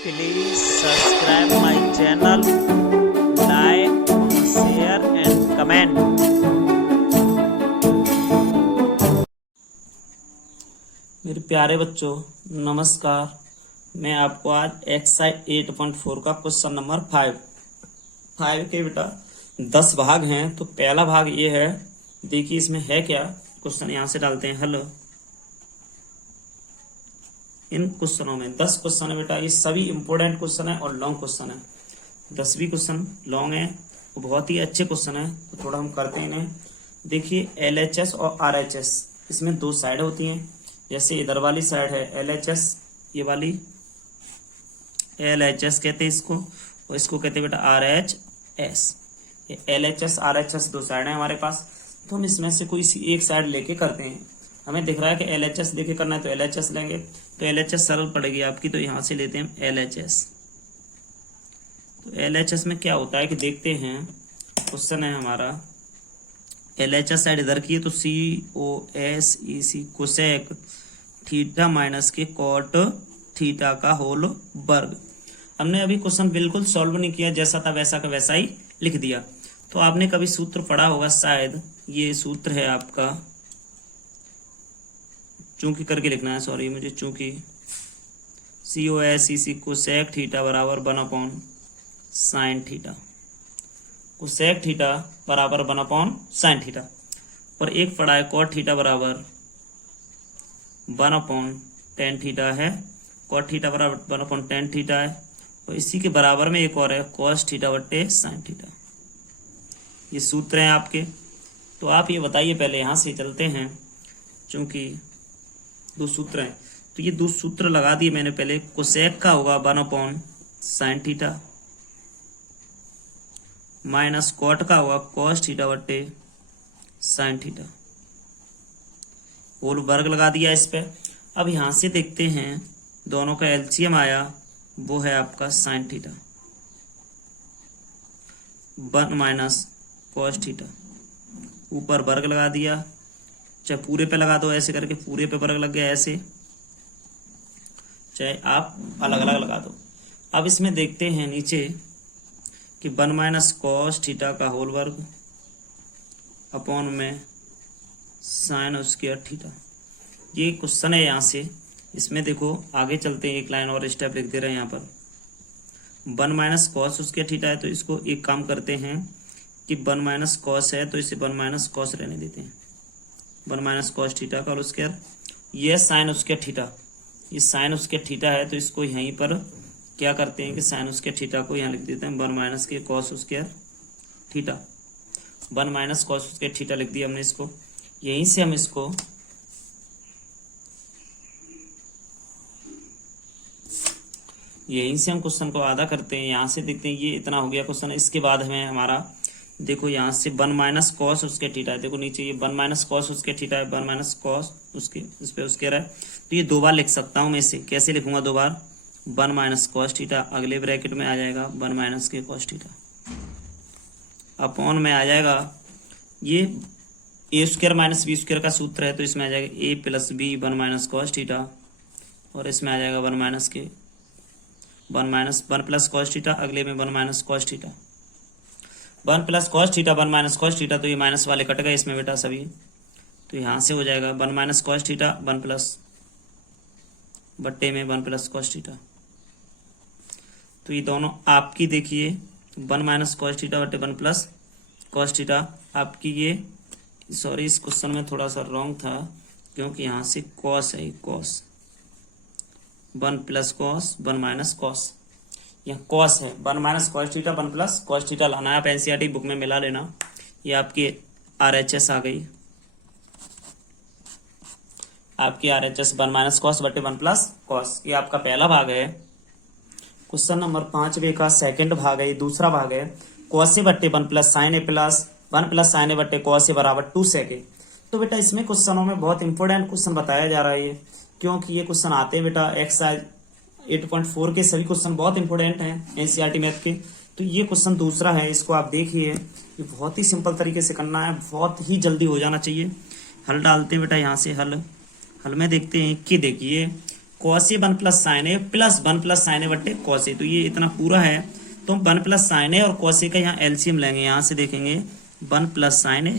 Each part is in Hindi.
Please subscribe my channel, like, share and comment. मेरे प्यारे बच्चों, नमस्कार। मैं आपको आज एक्सरसाइज 8.4 का क्वेश्चन नंबर 5 के बेटा 10 भाग हैं। तो पहला भाग ये है, देखिए इसमें है क्या। क्वेश्चन यहाँ से डालते हैं हल। इन क्वेश्चनों में 10 क्वेश्चन है बेटा, ये सभी इंपोर्टेंट क्वेश्चन है और लॉन्ग क्वेश्चन है। 10 भी क्वेश्चन लॉन्ग है, तो बहुत ही अच्छे क्वेश्चन है। तो थोड़ा हम करते हैं इन्हें। देखिए LHS और RHS, इसमें दो साइड होती हैं। जैसे इधर वाली साइड है LHS, ये वाली LHS कहते हैं इसको, और इसको कहते हैं बेटा RHS। ये LHS RHS दो साइड है हमारे पास। तो हम इसमें से कोई सी एक साइड लेके करते हैं। हमें दिख रहा है कि LHS लेके करना है तो LHS लेंगे। तो LHS सरल पड़ेगी आपकी, तो यहाँ से लेते हैं LHS। तो LHS में क्या होता है कि देखते हैं, क्वेश्चन है हमारा LHS साइड इधर की है, तो COSEC कोसेक थीटा माइनस के कॉट थीटा का होल वर्ग। हमने अभी क्वेश्चन बिल्कुल सॉल्व नहीं किया, जैसा था वैसा का वैसा ही लिख दिया। तो आपने कभी सूत्र पढ़ा होगा शायद, ये सूत्र है आपका, चूंकि करके लिखना है, सॉरी मुझे, चूंकि COSEC कोसेक थीटा बराबर 1/sin थीटा, कोसेक थीटा बराबर 1/sin थीटा। और एक पढ़ा है कॉट थीटा बराबर 1/tan थीटा है, कॉट थीटा बराबर 1/tan थीटा है। और इसी के बराबर में एक और है cos थीटा बट्टे sin थीटा। ये सूत्र हैं आपके। तो आप ये बताइए, पहले यहाँ से चलते हैं, चूंकि दो सूत्र हैं तो ये दो सूत्र लगा दिए मैंने पहले। कोसेक का होगा 1/sin थीटा, माइनस कॉट का होगा cos थीटा बट्टे sin थीटा, होल वर्ग लगा दिया इस पे। अब यहां से देखते हैं, दोनों का एलसीएम आया, वो है आपका sin theta 1 minus cos theta, ऊपर वर्ग लगा दिया। चाहे पूरे पे लगा दो ऐसे करके, पूरे पे वर्ग लग गया ऐसे, चाहे आप अलग अलग लगा दो। अब इसमें देखते हैं नीचे कि 1 माइनस cos थीटा का होल वर्ग अपॉन में sin स्क्वायर थीटा। ये क्वेश्चन है यहाँ से। इसमें देखो आगे चलते हैं, एक लाइन और स्टेप लिख दे रहे हैं यहाँ पर। 1 माइनस cos स्क्वायर थीटा है, तो इसको एक काम करते हैं कि 1 माइनस cos है तो इसे 1 माइनस cos रहने देते हैं। 1 माइनस cos थीटा का होल स्क्वायर, ये sin स्क्वायर थीटा, ये sin स्क्वायर थीटा है, तो इसको यहीं पर क्या करते हैं कि sin स्क्वायर थीटा को यहाँ लिख देते हैं 1 माइनस के cos square theta. 1 minus cos square theta लिख दिया हमने इसको। यहीं से हम इसको क्वेश्चन को आधा करते हैं। यहाँ से देखते हैं, ये इतना हो गया क्वेश्चन। इसके बाद हमें हमारा देखो यहाँ से 1 माइनस cos उसके थीटा है। देखो नीचे ये 1 माइनस cos उसके थीटा है, 1 माइनस cos उसके, इस पे उसके रहा है। तो ये दो बार लिख सकता हूँ मैं इसे। कैसे लिखूंगा दो बार? 1 माइनस cos थीटा, अगले ब्रैकेट में आ जाएगा 1 माइनस के cos थीटा, अपॉन में आ जाएगा ये a square minus b square का सूत्र है, तो इसमें आ जाएगा a plus b 1 minus cos theta, और इसमें आ जाएगा 1 माइनस के 1 प्लस cos थीटा, अगले में 1 minus cos theta, 1 plus cos theta 1 minus cos theta. तो ये माइनस वाले कट गए इसमें बेटा सभी, तो यहाँ से हो जाएगा 1 माइनस cos थीटा 1 प्लस बट्टे में 1 प्लस cos थीटा। तो ये दोनों आपकी देखिए 1 माइनस cos थीटा बट्टे 1 प्लस cos थीटा आपकी। ये सॉरी, इस क्वेश्चन में थोड़ा सा रॉन्ग था, क्योंकि यहाँ से cos है, cos 1 plus cos 1 minus cos, यहाँ cos है 1 minus cos theta 1 plus cos theta लाना है। आप एनसीईआरटी बुक में मिला लेना। ये आपकी RHS आ गई, आपकी RHS 1 माइनस cos बटे 1 प्लस cos। ये आपका पहला भाग है। क्वेश्चन नंबर 5 का सेकंड भाग है, ये दूसरा भाग है। cos a बट्टे 1 plus sin a plus 1 plus sin a बट्टे cos a बराबर 2 sec a। तो बेटा इसमें क्वेश्चनों में बहुत इंपॉर्टेंट क्वेश्चन बताया जा रहा है ये, क्योंकि ये क्वेश्चन आते हैं बेटा एक्सरसाइज 8.4 के सभी क्वेश्चन बहुत इंपॉर्टेंट हैं एनसीईआरटी मैथ के। तो ये क्वेश्चन दूसरा है, इसको आप देखिए। ये बहुत ही सिंपल तरीके से करना है, बहुत ही जल्दी हो जाना चाहिए। हल डालते हैं बेटा यहाँ से। हल में देखते हैं कि देखिए cos A 1 plus sine A plus 1 plus sine ए बट्टे कॉस ए। तो ये इतना पूरा है, तो हम 1 प्लस साइन ए और कॉस ए का यहाँ एलसीएम लेंगे। यहाँ से देखेंगे 1 प्लस साइन ए,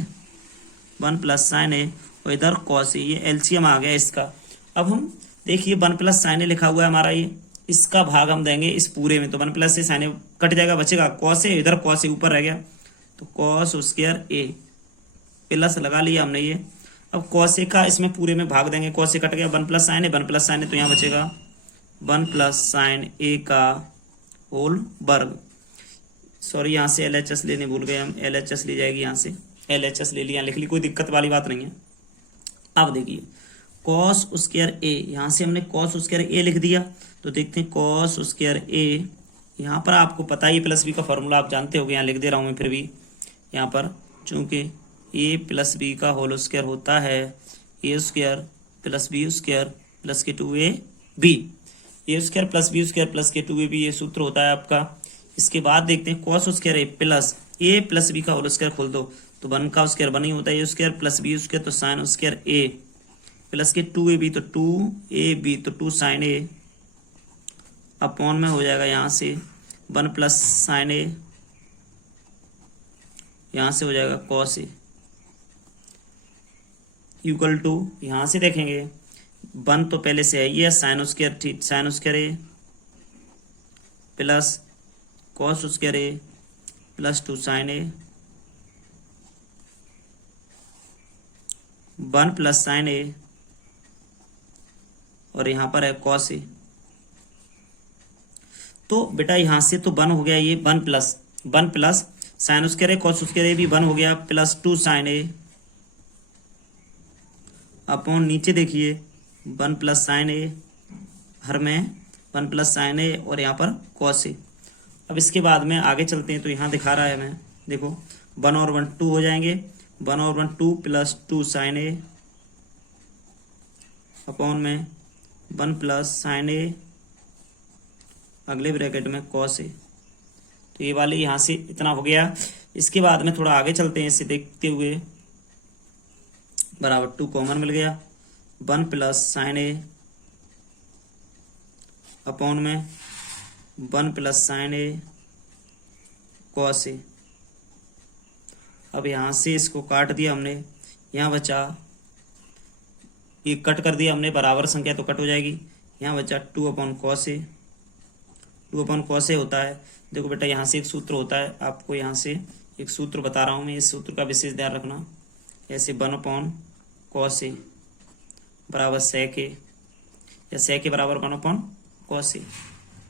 1 प्लस साइन ए और इधर कॉस ए, ये एलसीएम आ गया इसका। अब हम देखिए 1 प्लस साइन ए लिखा हुआ है हमारा, ये इसका भाग हम देंगे इस पूरे में। तो 1 प्लस से साइन ए कट जाएगा, बचेगा कॉस ए, इधर कॉस ए ऊपर रह गया, तो कॉस स्क्वायर ए प्लस लगा लिया हमने ये। अब कॉस ए का इसमें पूरे में भाग देंगे, कॉस ए कट गया, 1 प्लस साइन ए, 1 प्लस साइन ए, तो यहाँ बचेगा 1 प्लस साइन ए का होल वर्ग। सॉरी यहाँ से LHS लेने भूल गए हम, LHS ली जाएगी यहाँ से, LHS ले लिया, लिख ली, कोई दिक्कत वाली बात नहीं है। अब देखिए कॉस स्क्वायर ए, यहाँ से हमने कॉस स्क्वायर ए लिख दिया, तो देखते हैं कॉस स्क्वायर ए, यहाँ पर आपको पता ही प्लस बी का फॉर्मूला आप जानते हो, यहाँ लिख दे रहा हूँ मैं फिर भी। यहाँ पर चूंकि ए प्लस बी का होल स्क्वायर होता है a square plus b square plus के 2ab, a square plus b square plus के 2ab, ये सूत्र होता है आपका। इसके बाद देखते हैं कॉस स्क्वायर ए प्लस बी का होल स्क्वायर खोल दो, तो 1 का स्क्वायर 1 ही होता है, a square plus b square, तो साइन स्क्वायर ए प्लस के 2ab, तो 2ab, तो 2 साइन ए अपॉन में हो जाएगा यहाँ से 1 प्लस साइन ए, यहाँ से हो जाएगा कॉस ए इक्वल टू, यहाँ से देखेंगे 1 तो पहले से है ये साइन स्क्वायर ए प्लस कॉस स्क्वायर ए प्लस 2 साइन ए, 1 प्लस साइन ए और यहाँ पर है कॉस ए। तो बेटा यहाँ से तो 1 हो गया, ये 1 प्लस साइन स्क्वायर ए कॉस स्क्वायर ए भी 1 हो गया, प्लस 2 साइन ए अपॉन नीचे देखिए 1 प्लस साइन ए, हर में 1 प्लस साइन ए और यहाँ पर कॉस ए। अब इसके बाद में आगे चलते हैं, तो यहाँ दिखा रहा है मैं, देखो 1 और 1 2 हो जाएंगे, 1 और 1 2 प्लस 2 साइन ए अपॉन में 1 प्लस साइन ए अगले ब्रैकेट में कॉस ए। तो ये वाले यहाँ से इतना हो गया। इसके बाद में थोड़ा आगे चलते हैं, इसे देखते हुए बराबर 2 कॉमन मिल गया, 1 प्लस साइन ए अपॉन में 1 plus sine A cos A. अब यहाँ से इसको काट दिया हमने, यहाँ बचा, ये कट कर दिया हमने, बराबर संख्या तो कट हो जाएगी, यहाँ बचा 2 अपॉन कॉस ए, 2 अपॉन कॉस ए होता है। देखो बेटा यहाँ से एक सूत्र होता है, आपको यहाँ से एक सूत्र बता रहा हूँ मैं, इस सूत्र का विशेष ध्यान रखना। ऐसे 1 अपॉन कॉस ए बराबर सेक ए, या सेक ए बराबर 1 अपॉन कॉस ए।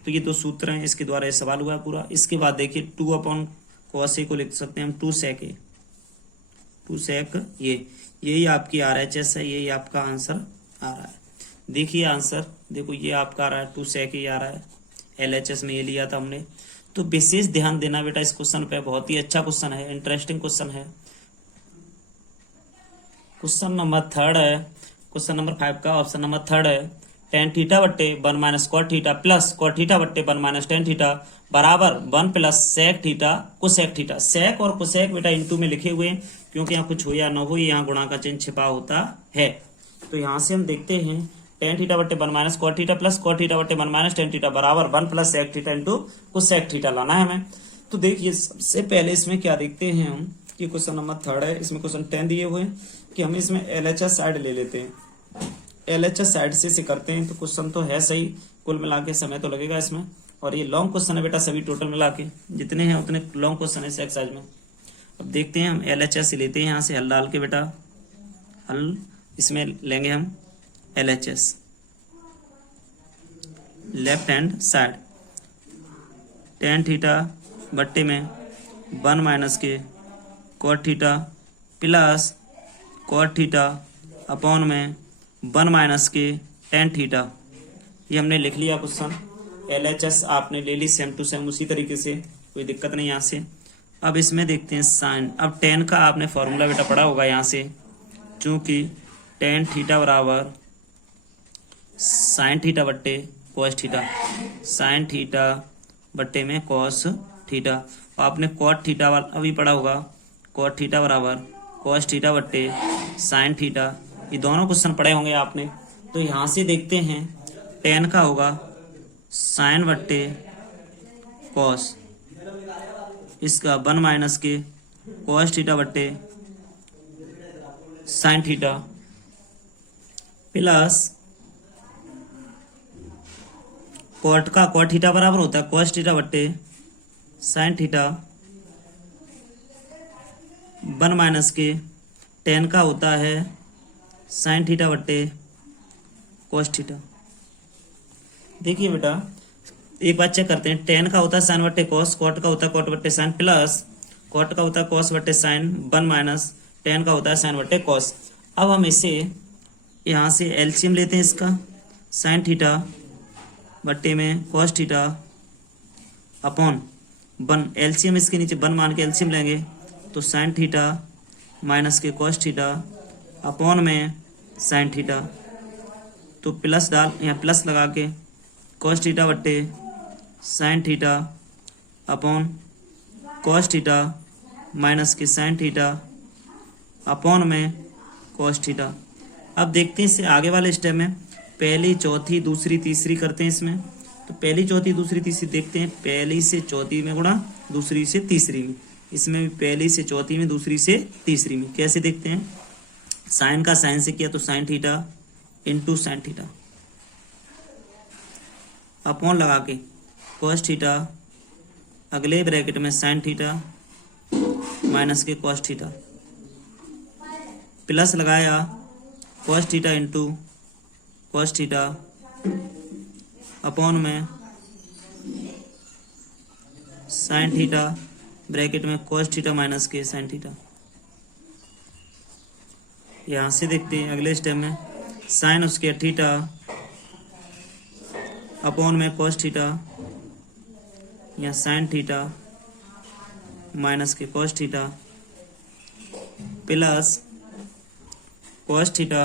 तो ये 2 सूत्र हैं, इसके द्वारा ये सवाल हुआ है पूरा। इसके बाद देखिए 2 अपॉन कॉस ए को लिख सकते हैं हम 2 सेक ए, 2 सेक यही आपकी RHS है, यही आपका आंसर आ रहा है। देखिए आंसर, देखो ये आपका आ रहा है 2 सेक ए आ रहा है, LHS में ये लिया था हमने। तो विशेष ध्यान देना बेटा इस क्वेश्चन पे, बहुत ही अच्छा क्वेश्चन है, इंटरेस्टिंग क्वेश्चन है। क्वेश्चन नंबर 3 है, क्वेश्चन नंबर 5 का ऑप्शन नंबर 3 है, tan थीटा बट्टे 1 minus cot theta plus cot theta बट्टे 1 माइनस tan थीटा बराबर 1 plus sec theta cosec theta. Sec और कोसेक बेटा इंटू में लिखे हुए हैं, क्योंकि यहाँ कुछ हो या ना हो, यहाँ गुणा का चिन्ह छिपा होता है। तो यहाँ से हम देखते हैं tan थीटा बट्टे 1 minus cot theta plus cot theta बट्टे 1 माइनस tan थीटा बराबर 1 plus sec theta into cosec theta लाना है हमें। तो देखिए सबसे पहले इसमें क्या देखते हैं हम, ये क्वेश्चन नंबर 3 है, इसमें क्वेश्चन 10 दिए हुए हैं कि हम इसमें LHS साइड ले लेते हैं, LHS साइड से करते हैं। तो क्वेश्चन तो है सही, कुल मिला के समय तो लगेगा इसमें, और ये लॉन्ग क्वेश्चन है बेटा, सभी टोटल मिला के जितने हैं उतने लॉन्ग क्वेश्चन है इस एक्सरसाइज में। अब देखते हैं हम LHS लेते हैं, यहाँ से हल डाल के बेटा हल इसमें लेंगे हम LHS left hand side, tan theta बट्टे में 1 माइनस के cot theta plus cot theta upon में 1 माइनस के tan थीटा। ये हमने लिख लिया क्वेश्चन, LHS आपने ले ली सेम टू सेम उसी तरीके से, कोई दिक्कत नहीं यहाँ से। अब इसमें देखते हैं साइन। अब tan का आपने फॉर्मूला बेटा पढ़ा होगा यहाँ से, चूंकि tan थीटा बराबर साइन थीटा बट्टे कॉस थीटा, साइन थीटा बट्टे में कॉस थीटा। आपने कॉट थीटा अभी पढ़ा होगा, कॉट थीटा बराबर कॉस थीटा बट्टे साइन थीटा, ये दोनों क्वेश्चन पढ़े होंगे आपने। तो यहाँ से देखते हैं टेन का होगा साइन बट्टे कॉस, इसका 1 माइनस के कॉस थीटा बट्टे साइन थीटा, प्लस कॉट का कॉट थीटा बराबर होता है कॉस थीटा बट्टे साइन थीटा, 1 माइनस के टेन का होता है साइन थीटा बट्टे कॉस थीटा। देखिए बेटा एक बात चेक करते हैं, टेन का होता है साइन बट्टे कॉस, कॉट का होता है कॉट बट्टे साइन, प्लस कॉट का होता है कॉस बट्टे साइन, 1 माइनस टेन का होता है साइन बट्टे कॉस। अब हम इसे यहाँ से एलसीएम लेते हैं इसका, साइन थीटा बट्टे में कॉस थीटा अपॉन 1, एलसीएम इसके नीचे 1 मान के एलसीएम लेंगे तो साइन थीटा माइनस के कॉस थीटा अपॉन में साइन थीटा, तो प्लस डाल यहाँ प्लस लगा के कॉस थीटा बट्टे sine theta upon cos theta minus के साइन थीटा अपॉन में कॉस थीटा। अब देखते हैं इससे आगे वाले स्टेप में, पहली चौथी दूसरी तीसरी करते हैं इसमें, तो पहली चौथी दूसरी तीसरी देखते हैं, पहली से चौथी में गुणा दूसरी से तीसरी में, इसमें भी पहली से चौथी में दूसरी से तीसरी में। कैसे देखते हैं, साइन का साइन से किया तो sine theta into sine theta upon लगा के कॉस थीटा, अगले ब्रैकेट में साइन थीटा माइनस के कॉस थीटा, प्लस लगाया cos theta into cos theta upon में साइन थीटा ब्रैकेट में कॉस थीटा माइनस के साइन थीटा। यहाँ से देखते हैं अगले स्टेप में, साइन उसके थीटा अपॉन में कॉस थीटा या साइन थीटा माइनस के cos theta plus cos theta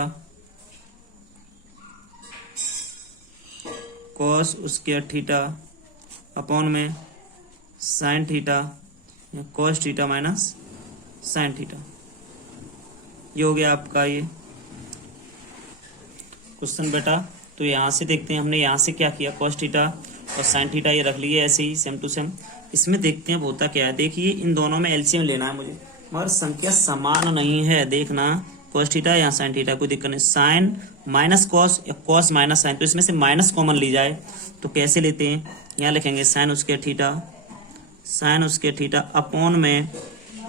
cos उसके थीटा अपॉन में साइन थीटा या cos theta minus sine theta. ये हो गया आपका ये क्वेश्चन बेटा। तो यहाँ से देखते हैं, हमने यहाँ से क्या किया, कॉस थीटा और साइन थीटा ये रख लिए ऐसे ही सेम टू सेम। इसमें देखते हैं होता क्या है। देखिए इन दोनों में एलसीएम लेना है मुझे, मगर संख्या समान नहीं है। देखना कॉस थीटा या साइन थीटा कोई दिक्कत नहीं, साइन माइनस कॉस या कॉस माइनस साइन, तो इसमें से माइनस कॉमन ली जाए तो कैसे लेते हैं, यहाँ लिखेंगे साइन उसके थीटा अपॉन में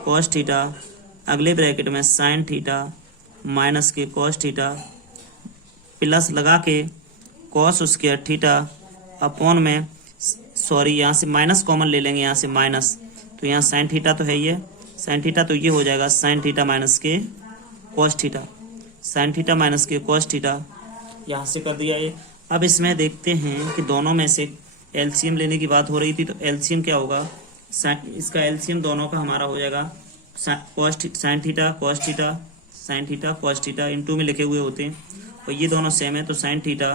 कॉस थीटा, अगले ब्रैकेट में साइन थीटा माइनस के कॉस थीटा प्लस लगा के कॉस उसके थीटा अपॉन में, सॉरी यहाँ से माइनस कॉमन ले लेंगे, यहाँ से माइनस, तो यहाँ साइन थीटा तो है ये साइन थीटा, तो ये हो जाएगा साइन थीटा माइनस के cos theta, sine theta minus के कॉस थीटा, यहाँ से कर दिया ये। अब इसमें देखते हैं कि दोनों में से एलसीएम लेने की बात हो रही थी, तो एलसीएम क्या होगा, इसका एलसीएम दोनों का हमारा हो जाएगा sign theta cos theta sine theta cos theta into में लिखे हुए होते हैं, और ये दोनों सेम है तो साइन थीटा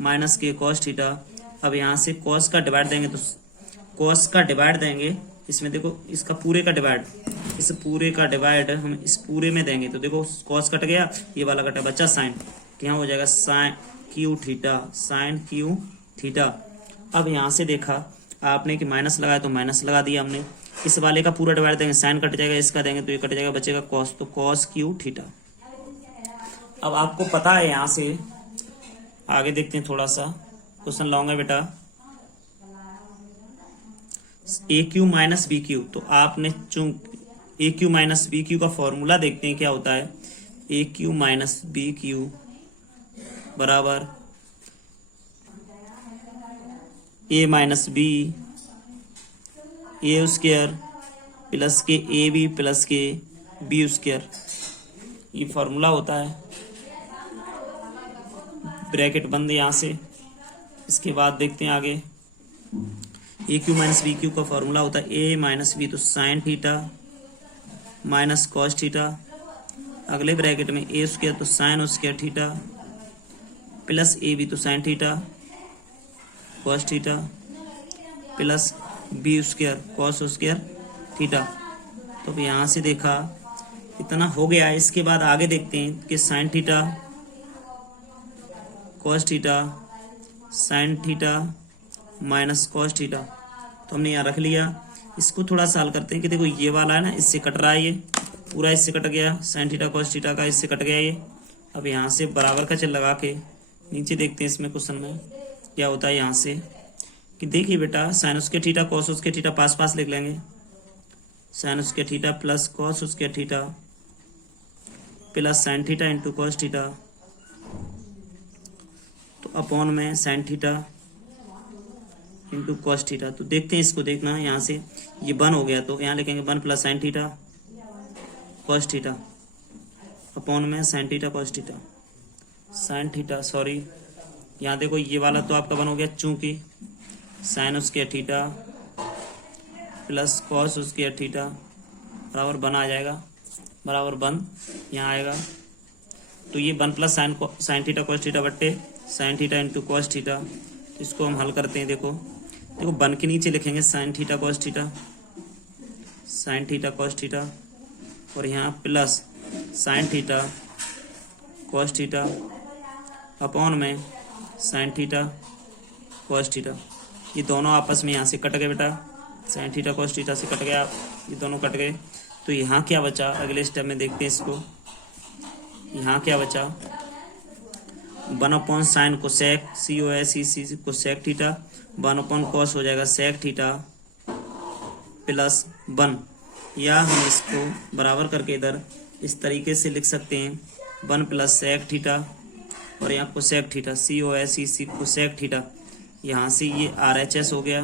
माइनस के कॉस थीटा। अब यहाँ से कॉस का डिवाइड देंगे तो कॉस का डिवाइड देंगे, इसमें देखो इसका पूरे का डिवाइड, इस पूरे का डिवाइड हम इस पूरे में देंगे तो देखो कॉस कट गया, ये वाला कटा बच्चा साइन, तो यहाँ हो जाएगा साइन क्यू थीटा। अब यहाँ से देखा आपने कि माइनस लगाया तो माइनस लगा दिया हमने, इस वाले का पूरा डिवाइड देंगे, साइन कट जाएगा, इसका देंगे तो ये कट जाएगा, बचेगा कॉस, तो कॉस क्यू थीटा। अब आपको पता है, यहाँ से आगे देखते हैं, थोड़ा सा क्वेश्चन लॉन्ग है बेटा, ए क्यू माइनस बी क्यू, तो आपने ए क्यू माइनस बी क्यू का फॉर्मूला देखते हैं क्या होता है, ए क्यू माइनस बी क्यू बराबर ए माइनस बी ए स्क्वायर प्लस के ए बी प्लस के बी स्क्वायर, ये फॉर्मूला होता है, ब्रैकेट बंद यहाँ से। इसके बाद देखते हैं आगे, a cube minus b cube का फॉर्मूला होता है ए माइनस बी, तो sine theta minus cos theta, अगले ब्रैकेट में ए स्क्वायर तो sine square theta plus a b तो sine theta cos theta plus b square cos square theta. तो यहाँ से देखा इतना हो गया। इसके बाद आगे देखते हैं कि sign theta cos theta sine theta minus cos theta. तो हमने यहाँ रख लिया। इसको थोड़ा सा हल करते हैं कि देखो ये वाला है ना, इससे कट रहा है, ये पूरा इससे कट गया, साइन थीटा कॉस थीटा का इससे कट गया ये। अब यहाँ से बराबर का चिन्ह लगा के नीचे देखते हैं इसमें क्वेश्चन में क्या होता है। यहाँ से कि देखिए बेटा, साइन उसके थीटा कॉस उसके थीटा पास पास लिख लेंगे। साइन उसके थीटा प्लस कॉस उसके theta plus sine theta into cos theta, तो अपॉन में sine theta into cos theta. तो देखते हैं इसको, देखना यहाँ से ये 1 हो गया तो यहाँ लिखेंगे 1 plus sine theta cos theta upon में sine theta cos theta. Sine theta sorry, यहाँ देखो ये वाला तो आपका 1 हो गया, चूंकि साइन उसके थीटा प्लस कॉस उसके थीटा बराबर 1 आ जाएगा, बराबर 1 यहाँ आएगा। तो ये 1 plus sine theta cos theta बट्टे sine theta into cos theta. इसको हम हल करते हैं। देखो 1 के नीचे लिखेंगे sign theta cos theta, sine theta cos theta, और यहाँ plus sine theta cos theta upon में साइन थीटा कॉस थीटा। ये दोनों आपस में यहाँ से कट गए बेटा, साइन थीटा कॉस थीटा से कट गया, ये दोनों कट गए। तो यहाँ क्या बचा, अगले स्टेप में देखते हैं इसको। यहाँ क्या बचा, 1 अपॉन साइन को सेक COS को सेक थीटा, 1 अपॉन कॉस हो जाएगा सेक थीटा प्लस 1, या हम इसको बराबर करके इधर इस तरीके से लिख सकते हैं 1 प्लस सेक थीटा, और यहाँ को सेक थीटा COS को सेक थीटा। यहाँ से ये RHS हो गया,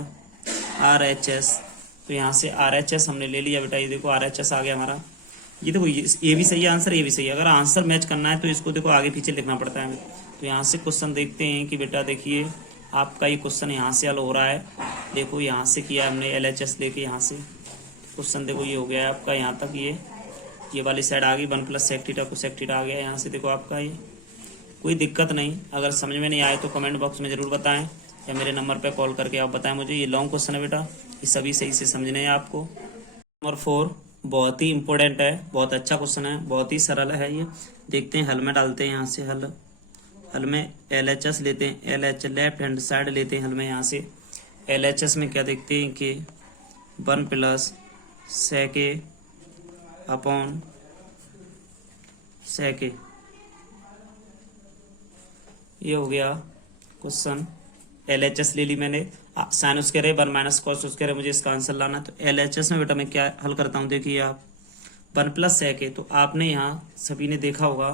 RHS। तो यहाँ से RHS हमने ले लिया बेटा, ये देखो RHS आ गया हमारा। ये देखो ये भी सही है आंसर, ये भी सही है। अगर आंसर मैच करना है तो इसको देखो आगे पीछे लिखना पड़ता है। तो यहाँ से क्वेश्चन देखते हैं कि बेटा देखिए आपका ये क्वेश्चन यहाँ से हल हो रहा है। देखो यहाँ से किया हमने LHS लेके, यहाँ से क्वेश्चन देखो ये हो गया है आपका यहाँ तक, ये वाली साइड आ गई 1 प्लस सेक थीटा को सेक थीटा आ गया। यहाँ से देखो आपका ये कोई दिक्कत नहीं। अगर समझ में नहीं आए तो कमेंट बॉक्स में ज़रूर बताएं, या मेरे नंबर पे कॉल करके आप बताएं मुझे। ये लॉन्ग क्वेश्चन है बेटा, ये सभी सही से समझने हैं आपको। नंबर 4 बहुत ही इंपॉर्टेंट है, बहुत अच्छा क्वेश्चन है, बहुत ही सरल है ये। देखते हैं हल में डालते हैं। यहाँ से हल में LHS लेते हैं, LH लेफ्ट हैंड साइड लेते हैं हल में। यहाँ से LHS में क्या देखते हैं कि 1 प्लस सेक ए अपॉन सेक ए, ये हो गया क्वेश्चन। LHS ले ली मैंने, साइन उसके रहे 1 माइनस कॉस उसके रहे, मुझे इसका आंसर लाना। तो LHS में बेटा मैं क्या हल करता हूँ, देखिए आप 1 प्लस सेक ए, तो आपने यहाँ सभी ने देखा होगा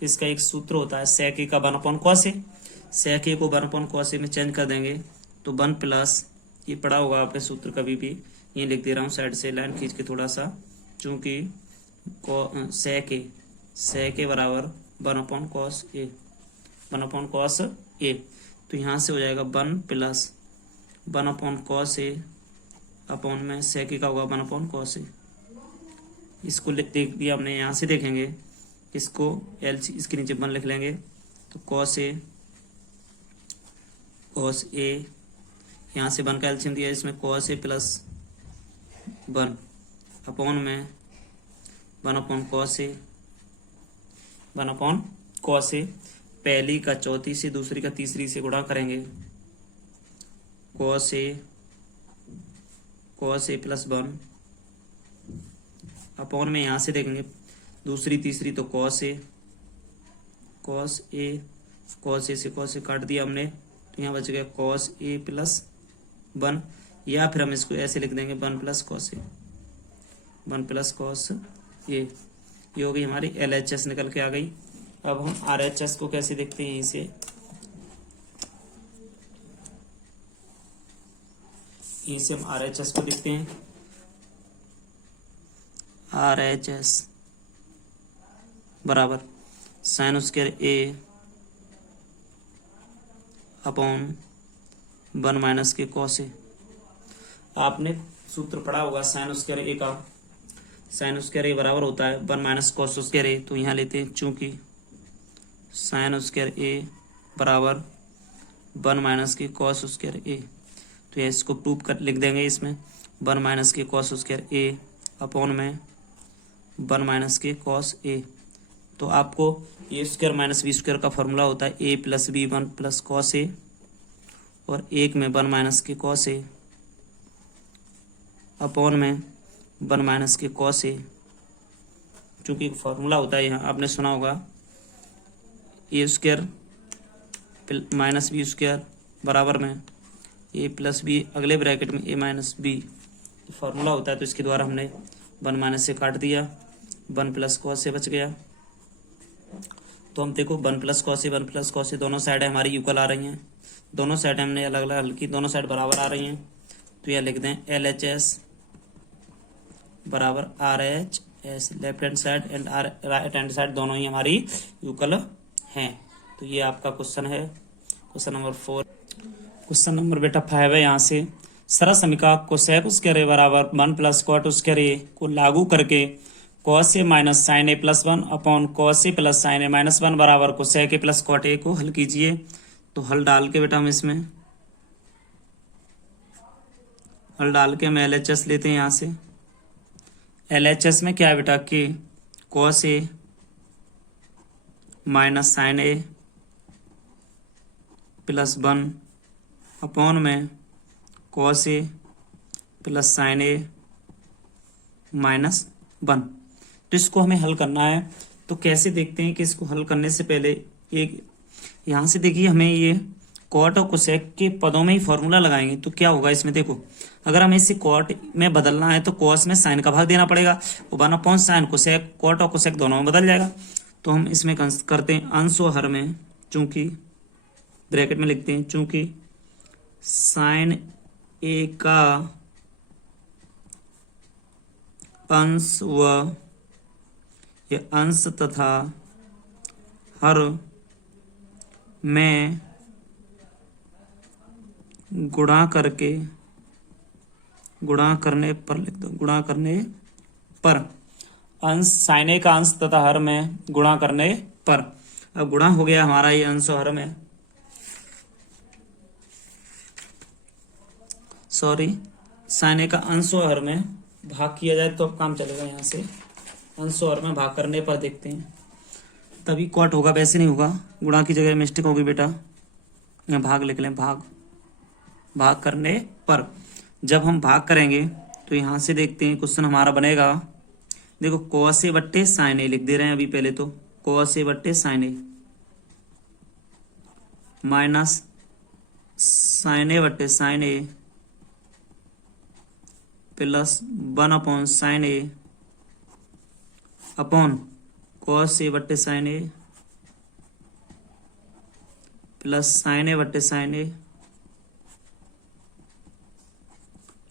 कि इसका एक सूत्र होता है सेक ए का 1 अपॉन कॉस ए। सेक ए को 1 अपॉन कॉस ए में चेंज कर देंगे तो 1 प्लस, ये पढ़ा होगा आपने सूत्र कभी भी, ये लिख दे रहा हूँ साइड से लाइन खींच के थोड़ा सा, चूंकि सेक ए बराबर 1 upon cos A, 1 upon cos a. तो यहाँ से हो जाएगा 1 प्लस 1 अपॉन कॉस ए अपॉन में सेक ए का होगा 1 अपॉन कॉस ए। इसको देख दिया हमने। यहाँ से देखेंगे इसको इसके नीचे 1 लिख लेंगे, तो कॉस ए, यहाँ से 1 का एलसीएम दिया, इसमें कॉस ए प्लस 1 अपॉन में 1 अपॉन कॉस ए, 1 अपॉन कॉस ए। पहली का चौथी से, दूसरी का तीसरी से गुणा करेंगे, कॉस ए प्लस 1 अपॉन में यहाँ से देखेंगे दूसरी तीसरी तो कॉस ए से कॉस ए काट दिया हमने, तो यहाँ बच गया कॉस ए प्लस 1, या फिर हम इसको ऐसे लिख देंगे 1 प्लस कॉस ए। ये हो गई हमारी LHS निकल के आ गई। अब हम RHS को कैसे देखते हैं, इसे हम RHS को देखते हैं। RHS बराबर साइन स्क्वायर ए अपॉन 1 माइनस के कॉस ए। आपने सूत्र पढ़ा होगा साइन स्क्वायर ए का, साइन स्क्वायर ए बराबर होता है 1 माइनस कॉस स्क्वायर ए। तो यहाँ लेते हैं, चूंकि साइन स्क्वायर ए बराबर 1 माइनस के कॉस स्क्वायर ए, तो इसको प्रूव कर लिख देंगे इसमें 1 माइनस के कॉस स्क्वायर ए अपॉन में 1 माइनस के कॉस ए। तो आपको a square minus B square का फॉर्मूला होता है a plus b 1 plus cos a और एक में 1 माइनस के कॉस ए अपॉन में 1 माइनस के कॉस ए। चूँकि फॉर्मूला होता है यहाँ आपने सुना होगा ए स्क्वायर माइनस बी स्क्वायर बराबर में ए प्लस बी, अगले ब्रैकेट में ए माइनस बी फार्मूला होता है। तो इसके द्वारा हमने 1 माइनस से काट दिया, 1 प्लस कॉस से बच गया। तो हम देखो 1 प्लस कॉस से 1 प्लस कॉस से दोनों साइड हमारी इक्वल आ रही हैं, दोनों साइड हमने अलग अलग हल की, दोनों साइड बराबर आ रही हैं। तो यह लिख दें LHS बराबर RHS, left hand side and right hand side दोनों ही हमारी इक्वल हैं। तो ये आपका क्वेश्चन है, क्वेश्चन नंबर 4। क्वेश्चन नंबर बेटा 5 है। यहाँ से सरल समीकरण कोसेक स्क्वायर ए बराबर 1 प्लस कॉट स्क्वायर ए को लागू करके cos A minus sine A plus 1 upon cos A plus sine A minus 1 बराबर cosec A plus cot A को हल कीजिए। तो हल डाल के बेटा हम इसमें हल डाल के हम LHS लेते हैं। यहाँ से LHS में क्या है बेटा कि cos A minus sine A plus 1 upon में cos A plus sine A minus 1। तो इसको हमें हल करना है। तो कैसे देखते हैं कि इसको हल करने से पहले एक यहाँ से देखिए हमें ये कॉट और कोसेक के पदों में ही फॉर्मूला लगाएंगे। तो क्या होगा इसमें देखो, अगर हमें इसे कॉट में बदलना है तो कॉस में साइन का भाग देना पड़ेगा, वो 1 अपॉन साइन कोसेक, कॉट और कोसेक दोनों में बदल जाएगा। तो हम इसमें करते हैं अंश और हर में, चूंकि ब्रैकेट में लिखते हैं चूंकि साइन ए का अंश व ये अंश तथा हर में गुणा करने पर लिख दो, गुणा करने पर अंश साइन ए का अंश तथा हर में गुणा करने पर। अब गुणा हो गया हमारा ये अंश और हर में, सॉरी साइन ए का अंश और हर में भाग किया जाए तो अब काम चलेगा। यहाँ से अंश और हर में भाग करने पर देखते हैं, तभी कॉट होगा, वैसे नहीं होगा। गुणा की जगह मिस्टेक होगी बेटा, यहाँ भाग लिख लें, भाग करने पर। जब हम भाग करेंगे तो यहाँ से देखते हैं क्वेश्चन हमारा बनेगा, देखो कॉस ए बट्टे साइन ए लिख दे रहे हैं अभी पहले। तो कॉस ए बट्टे साइन ए माइनस साइन ए बट्टे sign A plus 1 upon sine A upon cos ए बट्टे साइन ए प्लस साइन ए बट्टे sign A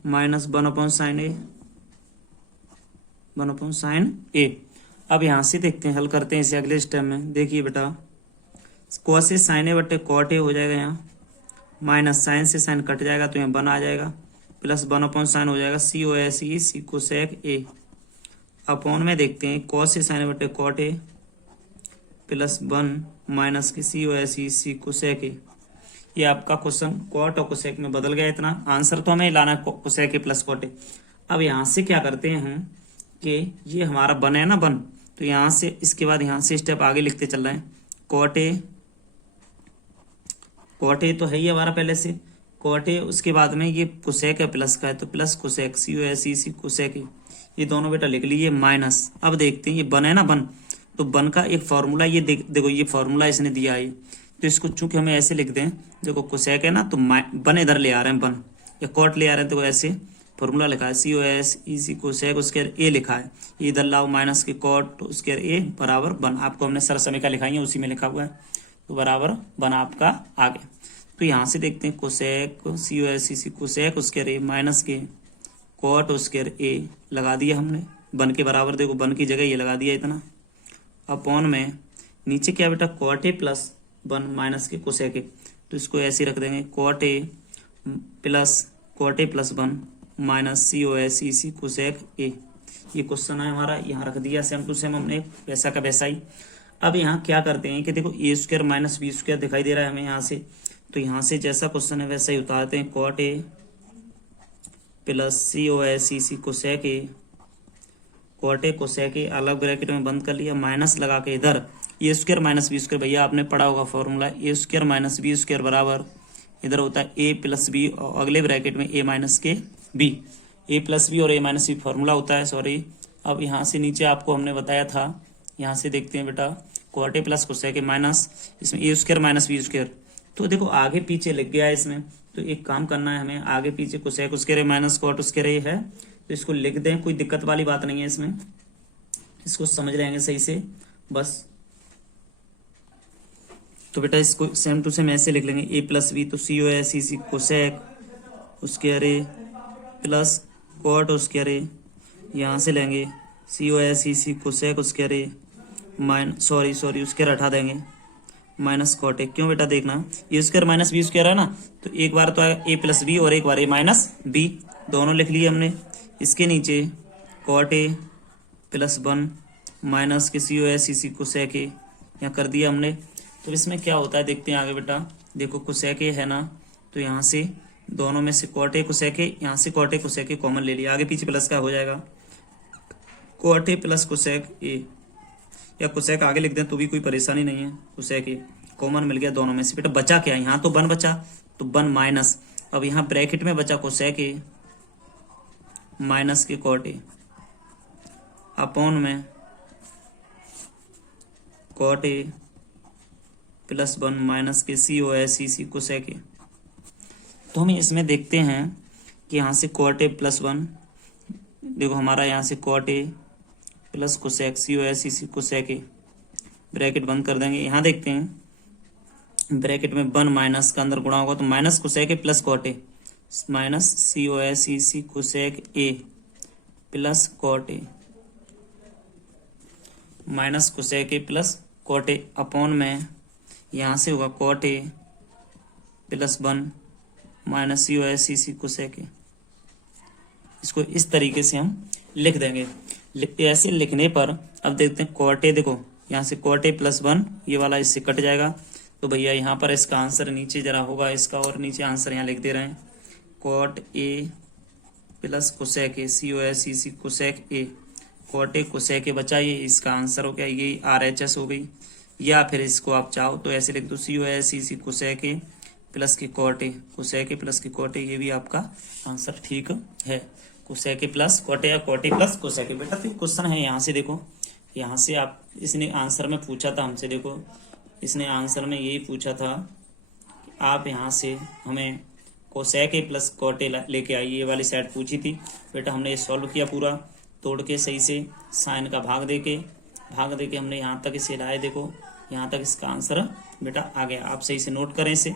minus 1 upon sine A, 1 upon sine ए। अब यहां से देखते हैं, हल करते हैं इसे अगले स्टेप में। देखिए बेटा कॉस ए साइन ए बट्टे कॉट ए हो जाएगा, यहाँ माइनस साइन से साइन कट जाएगा तो यहाँ 1 आ जाएगा, प्लस 1 अपॉन साइन हो जाएगा सी कोसेक ए अपॉन में देखते हैं कॉस ए साइन ए बट्टे कॉट ए प्लस 1 माइनस की सी कोसेक ए। ये आपका क्वेश्चन कॉट और कोसेक में बदल गया। इतना आंसर तो हमें लाना है cosec A plus cot A. अब यहाँ से क्या करते हैं हम कि ये हमारा 1 है ना 1, तो यहाँ से इसके बाद यहाँ से स्टेप आगे लिखते चल रहे हैं। कॉट ए तो है ही हमारा पहले से कॉट ए, उसके बाद में ये कोसेक है प्लस का है तो plus cosec C cosec A, ये दोनों बेटा लिख लीजिए माइनस। अब देखते हैं ये 1 है ना 1, तो 1 का एक फॉर्मूला ये देखो ये फॉर्मूला इसने दिया है, तो इसको चूंकि हमें ऐसे लिख दें, देखो कोसेक है ना तो 1 इधर ले आ रहे हैं 1 या कॉट ले आ रहे हैं, तो ऐसे फॉर्मूला लिखा है सी कोसेक उसके ए लिखा है, इधर लाओ माइनस के कॉट उसके ए बराबर 1। आपको हमने सरल समीकरण लिखाई है उसी में लिखा हुआ है, तो बराबर 1 आपका आ गया। तो यहाँ से देखते हैं कोसेक सी कोसेक उसके ए माइनस के कॉट उसके ए लगा दिया हमने 1 के बराबर, देखो 1 की जगह ये लगा दिया इतना, अपॉन में नीचे क्या बेटा कॉट ए प्लस 1 माइनस के कोसेक ए, तो इसको ऐसे रख देंगे cot A plus 1 minus C cosec A. ये क्वेश्चन है हमारा, यहाँ रख दिया सेम टू सेम हमने वैसा का वैसा ही। अब यहाँ क्या करते हैं कि देखो ए स्क्वायर माइनस बी स्क्वायर दिखाई दे रहा है हमें यहाँ से, तो यहाँ से जैसा क्वेश्चन है वैसा ही उतारते हैं। Cot A plus C cosec A, cot A cosec A अलग ब्रैकेट में बंद कर लिया, माइनस लगा के इधर ए स्क्वायर माइनस बी स्क्वायर, भैया आपने पढ़ा होगा फॉर्मूला, ए स्क्वायर माइनस बी स्क्वायर बराबर इधर होता है ए प्लस बी और अगले ब्रैकेट में ए माइनस के बी। ए प्लस बी और ए माइनस बी फॉर्मूला होता है, सॉरी। अब यहाँ से नीचे आपको हमने बताया था, यहाँ से देखते हैं बेटा, cot A plus cosec A minus इसमें A square minus B square. तो देखो आगे पीछे लिख गया है इसमें, तो एक काम करना है हमें, आगे पीछे कोसेक स्क्वायर ए माइनस कॉट स्क्वायर ए है तो इसको लिख दें, कोई दिक्कत वाली बात नहीं है इसमें, इसको समझ लेंगे सही से बस। तो बेटा इसको सेम टू सेम ऐसे लिख लेंगे, ए प्लस बी तो सी O A C C cosec square A plus cot square ए, यहाँ से लेंगे सी O A C C cosec square A sorry square हटा देंगे माइनस कॉट ए। क्यों बेटा देखना, ए स्क्वायर माइनस बी स्क्वायर है ना, तो एक बार तो आएगा ए प्लस बी और एक बार ए माइनस बी, दोनों लिख लिए हमने। इसके नीचे कॉट ए प्लस 1 माइनस के सी O A C C cosec A यहाँ कर दिया हमने। तो इसमें क्या होता है देखते हैं आगे बेटा, देखो कोसेक ए है ना, तो यहाँ से दोनों में से कॉट ए कोसेक ए, यहाँ से cot A cosec A common ले लिया, आगे पीछे प्लस का हो जाएगा cot A plus cosec A, या कोसेक आगे लिख दें तो भी कोई परेशानी नहीं है, कोसेक ए कॉमन मिल गया दोनों में से। बेटा बचा क्या, यहाँ तो 1 बचा तो 1 माइनस, अब यहाँ ब्रैकेट में बचा कोसेक ए माइनस के कॉट ए अपॉन में कॉट ए प्लस 1 माइनस के सी O A C C cosec A. तो हम इसमें देखते हैं कि यहाँ से कॉट ए प्लस 1, देखो हमारा यहाँ से cot A plus cosec C O A C C cosec A, bracket बंद कर देंगे। यहाँ देखते हैं ब्रैकेट में 1 माइनस का अंदर गुणा होगा तो minus cosec A plus cot A minus C O A C C cosec A plus cot A minus cosec A plus cot A upon में यहाँ से होगा cot A plus 1 minus C O A C C cosec A. इसको इस तरीके से हम लिख देंगे। ऐसे लिखने पर अब देखते हैं कॉट ए, देखो यहाँ से कॉट ए प्लस 1 ये वाला इससे कट जाएगा, तो भैया यहाँ पर इसका आंसर नीचे जरा होगा इसका, और नीचे आंसर यहाँ लिख दे रहे हैं cot A plus cosec A C O A C C cosec A, cot A cosec A बचा, ये इसका आंसर हो गया, ये RHS हो गई। या फिर इसको आप चाहो तो ऐसे लिख दो C O A C C cosec A plus की कॉट ए कोसेक ए प्लस की कॉट ए, ये भी आपका आंसर ठीक है, cosec A plus cot a या cot A plus cosec a. बेटा तो क्वेश्चन है यहाँ से, देखो यहाँ से आप, इसने आंसर में पूछा था हमसे, देखो इसने आंसर में यही पूछा था कि आप यहाँ से हमें cosec A plus cot A लेके आइए, ये वाली साइड पूछी थी। बेटा हमने ये सॉल्व किया पूरा तोड़ के सही से, साइन का भाग दे के हमने यहाँ तक इसे लाए, देखो यहाँ तक इसका आंसर बेटा आ गया। आप सही से नोट करें इसे।